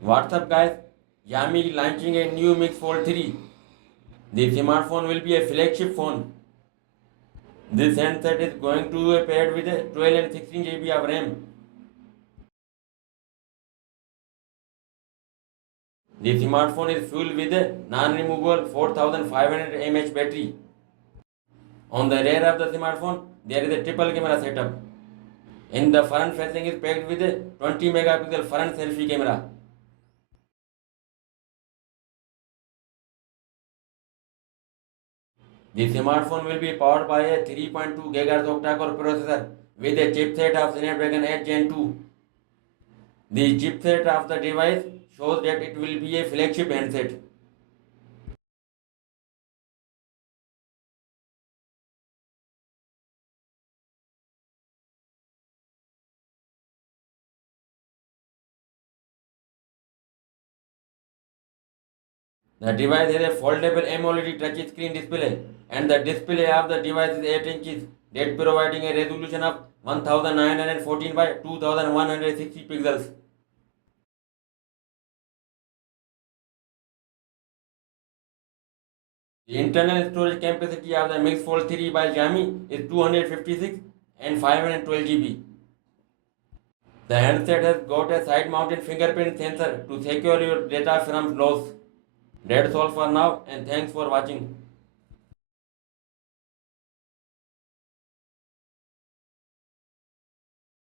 What's up, guys? Xiaomi launching a new Mix Fold 3. The smartphone will be a flagship phone. This handset is going to be paired with a 12 and 16 GB of RAM. The smartphone is fueled with a non-removable 4500 mAh battery. On the rear of the smartphone, there is a triple camera setup. In the front facing is packed with a 20 megapixel front selfie camera. The smartphone will be powered by a 3.2 GHz octa-core processor with a chipset of Snapdragon 8 Gen 2. The chipset of the device shows that it will be a flagship handset. The device has a foldable AMOLED touchscreen display, and the display of the device is 8 inches, that providing a resolution of 1914 by 2160 pixels. The internal storage capacity of the Mix Fold 3 by Xiaomi is 256 and 512 GB. The handset has got a side-mounted fingerprint sensor to secure your data from loss. That's all for now, and thanks for watching.